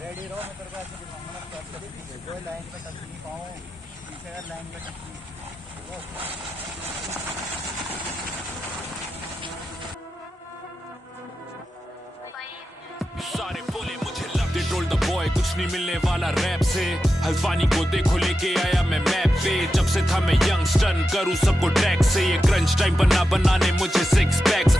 Ready रहो, मैं तेरे को ऐसे दिखाऊंगा जो लाइन में टच नहीं पाऊँ पीछे अगर लाइन में टच नहीं। सारे बोले मुझे love they told the boy कुछ नहीं मिलने वाला रैप से। हल्फानी को देखो लेके आया मैं मैप पे। जब से था मैं यंग स्टन करूँ सबको ट्रैक से। ये क्रंच टाइम बनाने मुझे सिक्स पैक्स।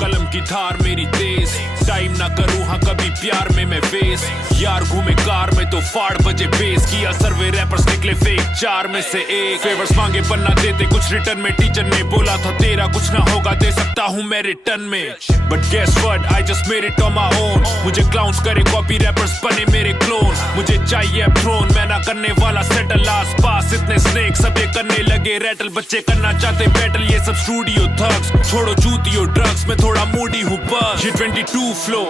कलम की धार मेरी तेज टाइम ना करूँ हाँ कभी प्यार में मैं वेस। यार घूमे कार में तो फाड़ बजे बेस। किया सर्वे रैपर्स निकले फेक 4 में से 1। फेवर्स मांगे पन्ना देते कुछ रिटर्न में। टीचर ने बोला था तेरा कुछ ना होगा दे सकता हूँ मैं रिटर्न में। But guess what I just made it on my own. मुझे क्लाउन्स करे कॉपी रैपर्स बने मेरे क्लोन। मुझे चाहिए थ्रोन मैं ना करने वाला सेटल। आस पास इतने स्नेक सब ये करने लगे रैटल। बच्चे करना चाहते बैटल ये सब स्टूडियो थग्स। छोड़ो जूतियों ड्रग्स में थोड़ा मूडी हूँ बस। ये 22 flow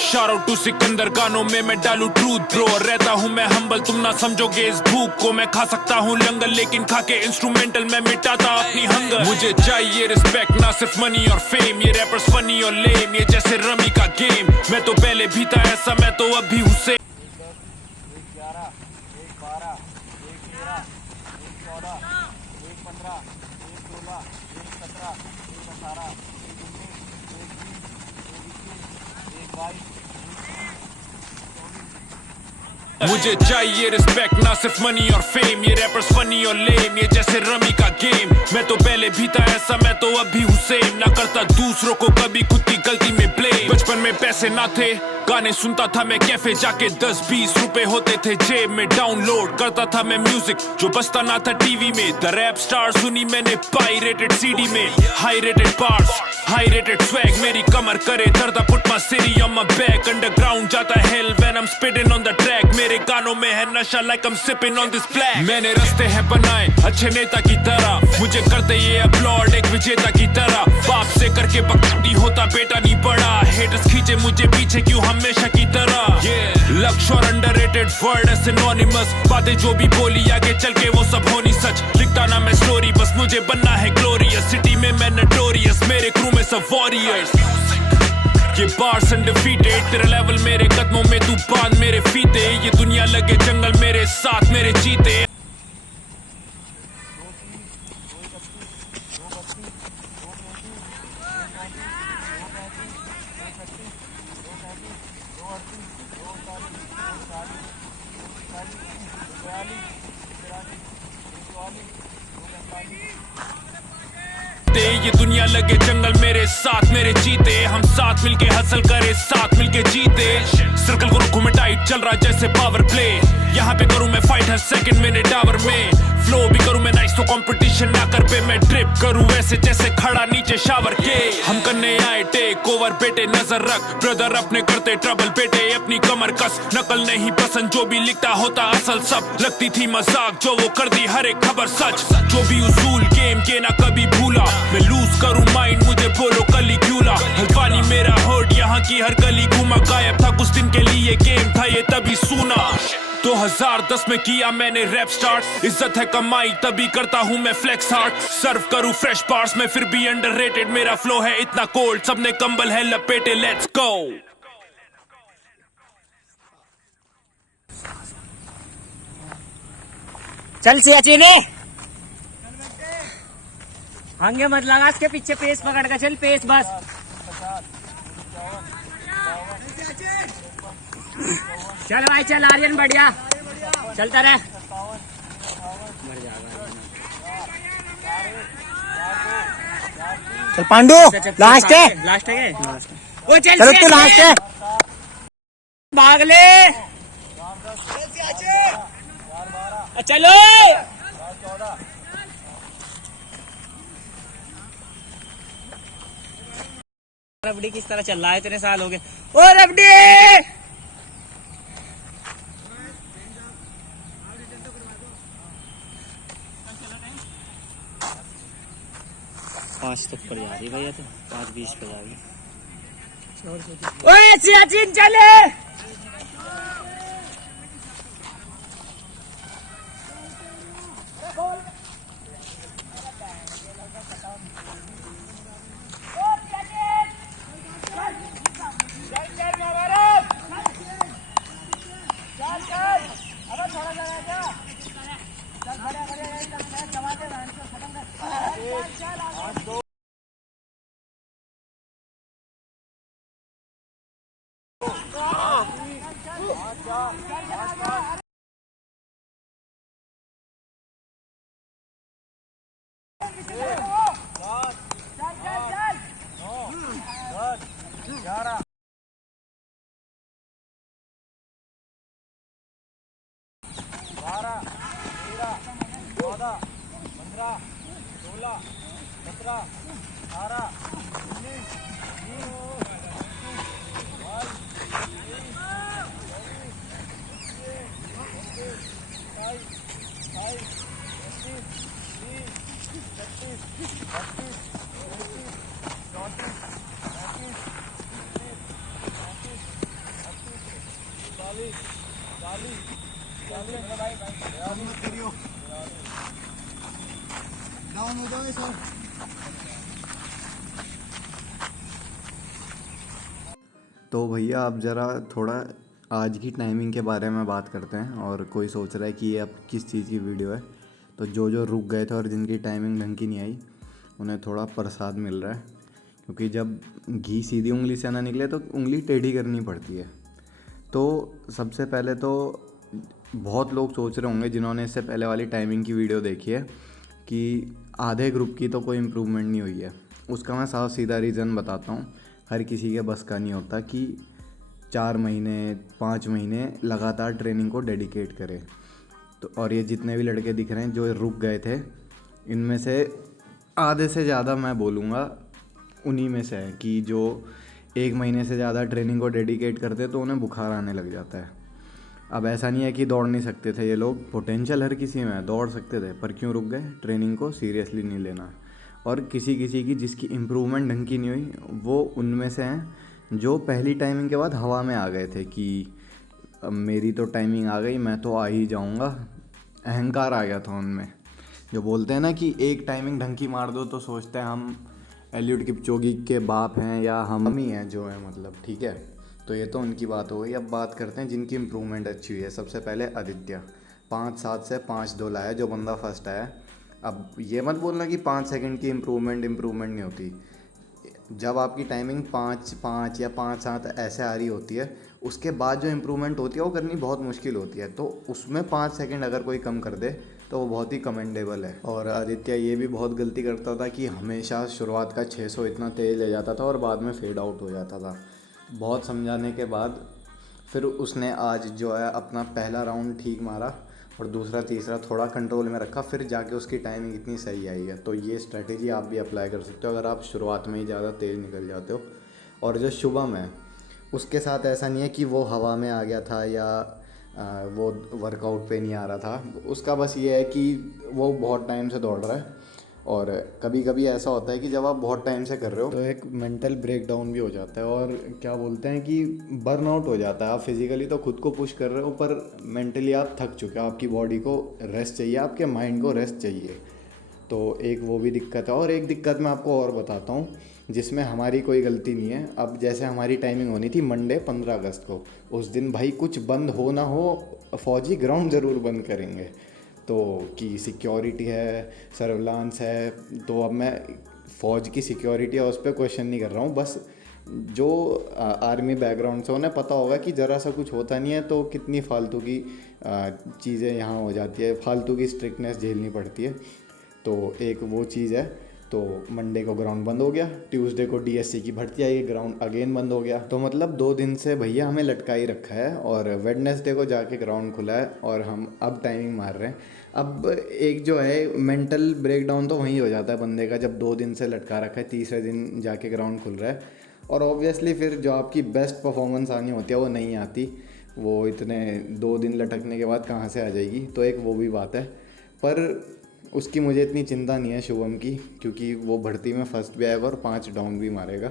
shout out to Sikandar. गानों में मैं डालू ट्रूथ ब्रो। रहता हूँ मैं हम्बल तुम ना समझोगे इस भूख को। मैं खा सकता हूँ लंगर लेकिन खा के इंस्ट्रूमेंटल मैं मिटाता अपनी हंगर। मुझे चाहिए रिस्पेक्ट ना सिर्फ मनी और फेम। ये रैपर्स फनी और लेम ये जैसे रमी का गेम। मैं तो पहले भी था ऐसा मैं तो अब भी हुसैन। 1-11, 1-12, 1-13, 1-14, 1-15, 1-16, 1-17, 1-18, 1-19, 1-20, 1-21, 1-22। मुझे चाहिए रिस्पेक्ट ना सिर्फ मनी और फेम। ये रैपर्स फनी और लेम ये जैसे रमी का गेम। मैं तो पहले भी था ऐसा मैं तो अब भी हुसैन। ना करता दूसरों को कभी खुद की गलती में ब्लेम। बचपन में पैसे ना थे गाने सुनता था मैं कैफे जाके। 10-20 रुपए होते थे जेब में। डाउनलोड करता था मैं म्यूजिक जो बजता ना था टीवी में। द रैप स्टार सुनी मैंने पायरेटेड सीडी में। High rated bars high rated swag मेरी कमर करे दर्द। Put my city on my back. Underground जाता hell when I am spitting on the track. मेरे गानों में है नशा like I am sipping on this black. मैंने रास्ते हैं बनाए अच्छे नेता की तरह। मुझे करते ये अपलॉड एक विजेता की तरह। बाप से करके बकरी होता बेटा नहीं बड़ा। हेटर्स खींचे मुझे पीछे क्यों हमेशा की तरह। लक्ष्य और अंडररेटेड वर्ड है सिनोनिमस। बातें जो भी बोली आगे चल के वो सब होनी सच। लिखता ना मैं स्टोरी बस मुझे बनना है ग्लोरियस। सिटी में मैं नोटोरियस मेरे क्रू में सब वॉरियर्स। ये बार्स अनडिफीटेड तेरा लेवल मेरे कदमों में तू बांध मेरे फीते। ये दुनिया लगे जंगल मेरे साथ मेरे चीते। ये दुनिया लगे जंगल मेरे साथ मेरे चीते। हम साथ मिलके हसल करे साथ मिलके जीते। सर्कल करूं घूमे टाइट चल रहा जैसे पावर प्ले। यहाँ पे करूं मैं फाइट हर सेकंड मेरे टावर में। फ्लो भी करूं मैं नाइस तो कंपटीशन ना कर पे। मैं ट्रिप करूं वैसे जैसे खड़ा नीचे शावर के। हम करने आए टेक ओवर बेटे नजर रख। ब्रदर अपने करते ट्रबल बेटे अपनी कमर कस। नकल नहीं पसंद जो भी लिखता होता असल सब। लगती थी मजाक जो वो कर दी हर एक खबर सच। जो भी उसूल गेम के ना कभी भूला। मैं लूज करूं माइंड मुझे बोलो कली क्यूला। हल्फानी मेरा होड यहाँ की हर गली घूमा। गायब था कुछ दिन के लिए गेम था ये तभी सुना। 2010 में किया मैंने रैप स्टार्ट। इज्जत है कमाई तभी करता हूँ मैं फ्लेक्स हार्ट। सर्व करूँ फ्रेश पार्ट्स में फिर भी अंडररेटेड। मेरा फ्लो है इतना कोल्ड सबने कंबल है लपेटे। Let's go. चल सियाचिनी आगे मत लगा इसके पीछे पेस पकड़ कर चल पेस बस। चल भाई चल आर्यन बढ़िया चलता रहे। चल पांडू लास्ट है वो चल चलो तू लास्ट है। भाग ले चलो। रबड़ी किस तरह चल रहा है इतने साल हो गए। ओ रबड़ी 5 तक पर जा रही भैया तो 5:20 पर जा रही। ओए सियाचिन चले। डाउन हो जाओ सर। तो भैया आप ज़रा थोड़ा आज की टाइमिंग के बारे में बात करते हैं। और कोई सोच रहा है कि ये अब किस चीज़ की वीडियो है, तो जो रुक गए थे और जिनकी टाइमिंग ढंग की नहीं आई उन्हें थोड़ा प्रसाद मिल रहा है, क्योंकि जब घी सीधी उंगली से ना निकले तो उंगली टेढ़ी करनी पड़ती है। तो सबसे पहले तो बहुत लोग सोच रहे होंगे जिन्होंने इससे पहले वाली टाइमिंग की वीडियो देखी है कि आधे ग्रुप की तो कोई इम्प्रूवमेंट नहीं हुई है। उसका मैं साफ सीधा रीज़न बताता हूँ। हर किसी के बस का नहीं होता कि 4 महीने 5 महीने लगातार ट्रेनिंग को डेडिकेट करे। तो और ये जितने भी लड़के दिख रहे हैं जो रुक गए थे, इनमें से आधे से ज़्यादा मैं बोलूँगा उन्हीं में से है कि जो 1 महीने से ज़्यादा ट्रेनिंग को डेडिकेट करते तो उन्हें बुखार आने लग जाता है। अब ऐसा नहीं है कि दौड़ नहीं सकते थे ये लोग, पोटेंशियल हर किसी में है, दौड़ सकते थे, पर क्यों रुक गए? ट्रेनिंग को सीरियसली नहीं लेना। और किसी किसी की जिसकी इम्प्रूवमेंट ढंग की नहीं हुई वो उनमें से हैं जो पहली टाइमिंग के बाद हवा में आ गए थे कि अब मेरी तो टाइमिंग आ गई, मैं तो आ ही जाऊंगा। अहंकार आ गया था उनमें। जो बोलते हैं ना कि एक टाइमिंग ढंग की मार दो तो सोचते हैं हम एलियूड किपचोगी के बाप हैं या हम ही हैं जो है, मतलब ठीक है। तो ये तो उनकी बात हो गई। अब बात करते हैं जिनकी इम्प्रूवमेंट अच्छी हुई है। सबसे पहले आदित्य 5-7 से 5-2 लाया, जो बंदा फर्स्ट आया। अब ये मत बोलना कि 5 सेकंड की इम्प्रूवमेंट नहीं होती। जब आपकी टाइमिंग 5-5 या 5-7 ऐसे आ रही होती है, उसके बाद जो इम्प्रूवमेंट होती है वो करनी बहुत मुश्किल होती है। तो उसमें 5 सेकंड अगर कोई कम कर दे तो वो बहुत ही कमेंडेबल है। और आदित्य ये भी बहुत गलती करता था कि हमेशा शुरुआत का 600 इतना तेज़ ले जाता था और बाद में फेड आउट हो जाता था। बहुत समझाने के बाद फिर उसने आज जो है अपना पहला राउंड ठीक मारा और दूसरा तीसरा थोड़ा कंट्रोल में रखा, फिर जाके उसकी टाइमिंग इतनी सही आई है। तो ये स्ट्रेटेजी आप भी अप्लाई कर सकते हो अगर आप शुरुआत में ही ज़्यादा तेज़ निकल जाते हो। और जो शुभम है उसके साथ ऐसा नहीं है कि वो हवा में आ गया था या वो वर्कआउट पे नहीं आ रहा था। उसका बस ये है कि वो बहुत टाइम से दौड़ रहा है और कभी कभी ऐसा होता है कि जब आप बहुत टाइम से कर रहे हो तो एक मेंटल ब्रेकडाउन भी हो जाता है और क्या बोलते हैं कि बर्नआउट हो जाता है। आप फिज़िकली तो खुद को पुश कर रहे हो पर मेंटली आप थक चुके हो, आपकी बॉडी को रेस्ट चाहिए, आपके माइंड को रेस्ट चाहिए। तो एक वो भी दिक्कत है। और एक दिक्कत मैं आपको और बताता हूँ जिसमें हमारी कोई गलती नहीं है। अब जैसे हमारी टाइमिंग होनी थी मंडे 15 अगस्त को, उस दिन भाई कुछ बंद हो ना हो फौजी ग्राउंड ज़रूर बंद करेंगे। तो कि सिक्योरिटी है, सर्विलांस है, तो अब मैं फ़ौज की सिक्योरिटी है उस पर क्वेश्चन नहीं कर रहा हूँ। बस जो आर्मी बैकग्राउंड से उन्हें पता होगा कि ज़रा सा कुछ होता नहीं है तो कितनी फालतू की चीज़ें यहाँ हो जाती है, फालतू की स्ट्रिक्टनेस झेलनी पड़ती है। तो एक वो चीज़ है। तो मंडे को ग्राउंड बंद हो गया, ट्यूसडे को डीएससी की भर्ती आई, ग्राउंड अगेन बंद हो गया। तो मतलब 2 दिन से भैया हमें लटका ही रखा है और वेडनेसडे को जाके ग्राउंड खुला है और हम अब टाइमिंग मार रहे हैं। अब एक जो है मेंटल ब्रेकडाउन तो वहीं हो जाता है बंदे का जब 2 दिन से लटका रखा है, तीसरे दिन जाके ग्राउंड खुल रहा है और ऑब्वियसली फिर जो आपकी बेस्ट परफॉर्मेंस आनी होती है वो नहीं आती। वो इतने 2 दिन लटकने के बाद कहाँ से आ जाएगी। तो एक वो भी बात है, पर उसकी मुझे इतनी चिंता नहीं है शुभम की, क्योंकि वो भर्ती में फर्स्ट भी आएगा और 5 डाउन भी मारेगा।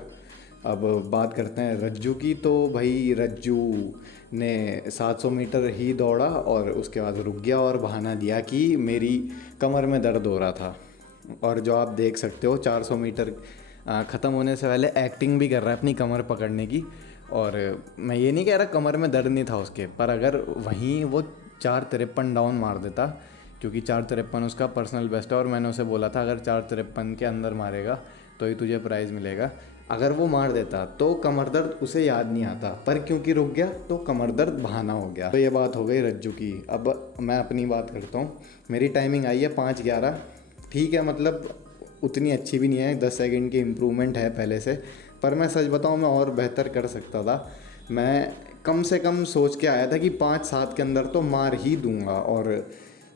अब बात करते हैं रज्जू की। तो भाई रज्जू ने 700 मीटर ही दौड़ा और उसके बाद रुक गया और बहाना दिया कि मेरी कमर में दर्द हो रहा था। और जो आप देख सकते हो 400 मीटर ख़त्म होने से पहले एक्टिंग भी कर रहा है अपनी कमर पकड़ने की। और मैं ये नहीं कह रहा कमर में दर्द नहीं था उसके, पर अगर वहीं वो 4:53 डाउन मार देता, क्योंकि 4:53 उसका पर्सनल बेस्ट है और मैंने उसे बोला था अगर 4:53 के अंदर मारेगा तो ही तुझे प्राइज़ मिलेगा। अगर वो मार देता तो कमर दर्द उसे याद नहीं आता, पर क्योंकि रुक गया तो कमर दर्द बहाना हो गया। तो ये बात हो गई रज्जू की। अब मैं अपनी बात करता हूँ। मेरी टाइमिंग आई है 5:11, ठीक है, मतलब उतनी अच्छी भी नहीं है, 10 सेकंड की इम्प्रूवमेंट है पहले से, पर मैं सच बताऊँ मैं और बेहतर कर सकता था। मैं कम से कम सोच के आया था कि 5-7 के अंदर तो मार ही दूंगा और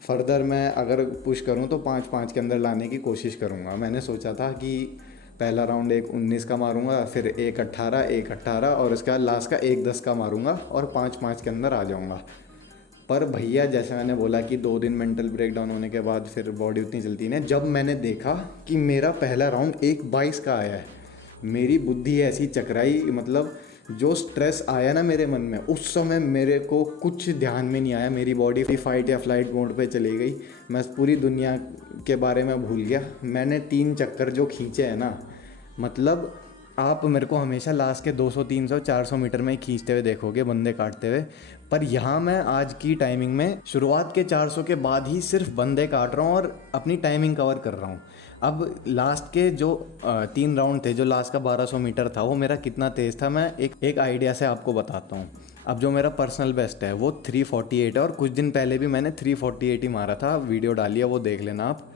फर्दर मैं अगर पुश करूँ तो 5-5 के अंदर लाने की कोशिश करूँगा। मैंने सोचा था कि पहला राउंड 1:19 का मारूंगा, फिर 1:18 और उसके बाद लास्ट का 1:10 का मारूंगा और 5-5 के अंदर आ जाऊंगा। पर भैया जैसे मैंने बोला कि 2 दिन मेंटल ब्रेकडाउन होने के बाद फिर बॉडी उतनी चलती नहीं। जब मैंने देखा कि मेरा पहला राउंड 1:22 का आया है, मेरी बुद्धि ऐसी चकराई, मतलब जो स्ट्रेस आया ना मेरे मन में, उस समय मेरे को कुछ ध्यान में नहीं आया। मेरी बॉडी फाइट या फ्लाइट मोड पे चली गई, मैं पूरी दुनिया के बारे में भूल गया। मैंने 3 चक्कर जो खींचे हैं ना, मतलब आप मेरे को हमेशा लास्ट के 200, 300, 400 मीटर में ही खींचते हुए देखोगे, बंदे काटते हुए। पर यहाँ मैं आज की टाइमिंग में शुरुआत के 400 के बाद ही सिर्फ बंदे काट रहा हूँ और अपनी टाइमिंग कवर कर रहा हूँ। अब लास्ट के जो 3 राउंड थे, जो लास्ट का 1200 मीटर था, वो मेरा कितना तेज़ था मैं एक आइडिया से आपको बताता हूँ। अब जो मेरा पर्सनल बेस्ट है वो 348 है और कुछ दिन पहले भी मैंने 348 ही मारा था, वीडियो डाली है वो देख लेना आप,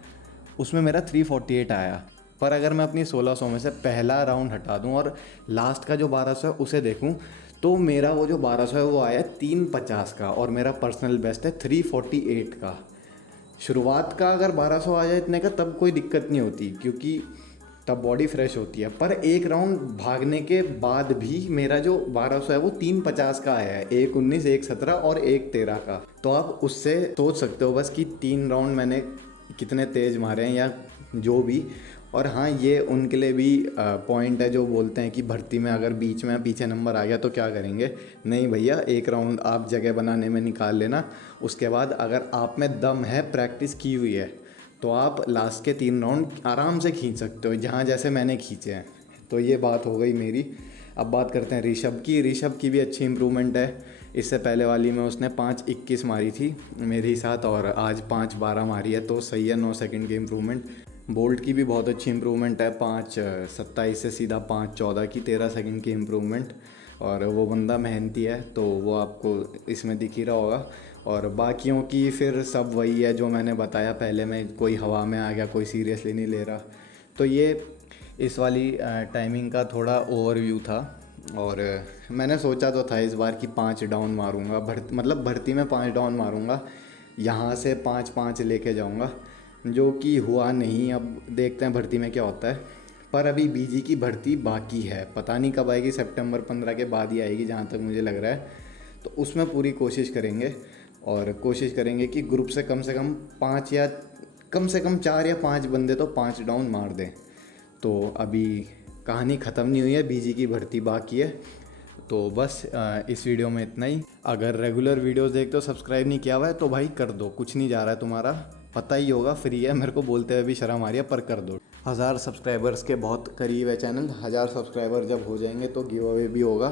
उसमें मेरा 348 आया। पर अगर मैं अपनी 1600 में से पहला राउंड हटा दूं और लास्ट का जो 1200 है उसे देखूं, तो मेरा वो जो 1200 है वो आया 350 का और मेरा पर्सनल बेस्ट है 348 का। शुरुआत का अगर 1200 आ जाए इतने का तब कोई दिक्कत नहीं होती, क्योंकि तब बॉडी फ्रेश होती है। पर एक राउंड भागने के बाद भी मेरा जो 1200 है वो 350 का आया है, 1:19, 1:17 और 1:13 का। तो आप उससे सोच सकते हो बस कि 3 राउंड मैंने कितने तेज़ मारे हैं या जो भी। और हाँ, ये उनके लिए भी पॉइंट है जो बोलते हैं कि भर्ती में अगर बीच में पीछे नंबर आ गया तो क्या करेंगे। नहीं भैया, एक राउंड आप जगह बनाने में निकाल लेना, उसके बाद अगर आप में दम है, प्रैक्टिस की हुई है, तो आप लास्ट के 3 राउंड आराम से खींच सकते हो, जहाँ जैसे मैंने खींचे हैं। तो ये बात हो गई मेरी। अब बात करते हैं ऋषभ की। ऋषभ की भी अच्छी इम्प्रूवमेंट है। इससे पहले वाली में उसने 5:21 मारी थी मेरे साथ और आज 5:12 मारी है, तो सही है, 9 सेकंड की इम्प्रूवमेंट। बोल्ट की भी बहुत अच्छी इम्प्रूवमेंट है, 5:27 से सीधा 5:14 की 13 सेकंड की इम्प्रूवमेंट। और वो बंदा मेहनती है, तो वो आपको इसमें दिख ही रहा होगा। और बाकियों की फिर सब वही है जो मैंने बताया पहले में, कोई हवा में आ गया, कोई सीरियसली नहीं ले रहा। तो ये इस वाली टाइमिंग का थोड़ा ओवरव्यू था। और मैंने सोचा तो था इस बार कि 5 डाउन मारूंगा, भर्ती में 5 डाउन मारूंगा, यहाँ से 5-5 लेके जाऊंगा, जो कि हुआ नहीं। अब देखते हैं भर्ती में क्या होता है। पर अभी बीजी की भर्ती बाकी है, पता नहीं कब आएगी, सितंबर 15 के बाद ही आएगी जहाँ तक मुझे लग रहा है। तो उसमें पूरी कोशिश करेंगे और कोशिश करेंगे कि ग्रुप से कम 5 या कम से कम 4 या 5 बंदे तो 5 डाउन मार दें। तो अभी कहानी ख़त्म नहीं हुई है, बीजी की भर्ती बाकी है। तो बस इस वीडियो में इतना ही। अगर रेगुलर वीडियोस देखते हो, सब्सक्राइब नहीं किया हुआ है तो भाई कर दो, कुछ नहीं जा रहा है तुम्हारा, पता ही होगा, फ्री है। मेरे को बोलते हुए भी शर्म आ रही है, पर कर दो। 1000 सब्सक्राइबर्स के बहुत करीब है चैनल। 1000 सब्सक्राइबर जब हो जाएंगे तो गिव अवे भी होगा।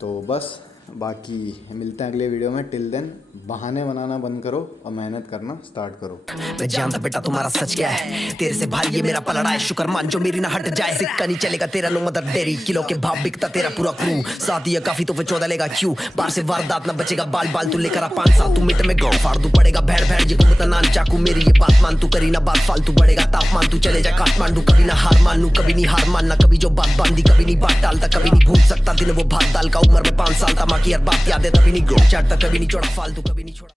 तो बस बाकी मिलते हैं अगले वीडियो में। टिल देन बहाने बनाना बंद करो और मेहनत करना स्टार्ट करो। मैं जानता बेटा तुम्हारा सच क्या है, तेरे से भाई ये मेरा पलड़ा है, शुक्र मान जो मेरी ना हट जाए। सिक्का नहीं चलेगा तेरा, नो मदर डेरी, किलो के भाव बिकता तेरा पूरा क्रू। साथ ही काफी तो फिर 14 लेगा क्यों, बाहर से वारदात ना बचेगा, बाल बाल तू लेकर आ 5 साल, तू मिट में गाँव फाड़ तू पड़ेगा, भैड़ भैड़ ये घूमता नान चाकू, मेरी ये बात मान तू करी ना बात फालतू, बढ़ेगा तापमान तू चले जा काठमांडू। कभी ना हार मान लू, कभी नहीं हार मानना, कभी जो बात बांधी कभी नहीं बात टालता, कभी नहीं भूल सकता दिन वो भात दाल का, उम्र में 5 साल था, माँ की हर बात याद है, कभी नहीं ग्रोथ चाटता, कभी नहीं छोड़ा फालतू, कभी नहीं छोड़ा।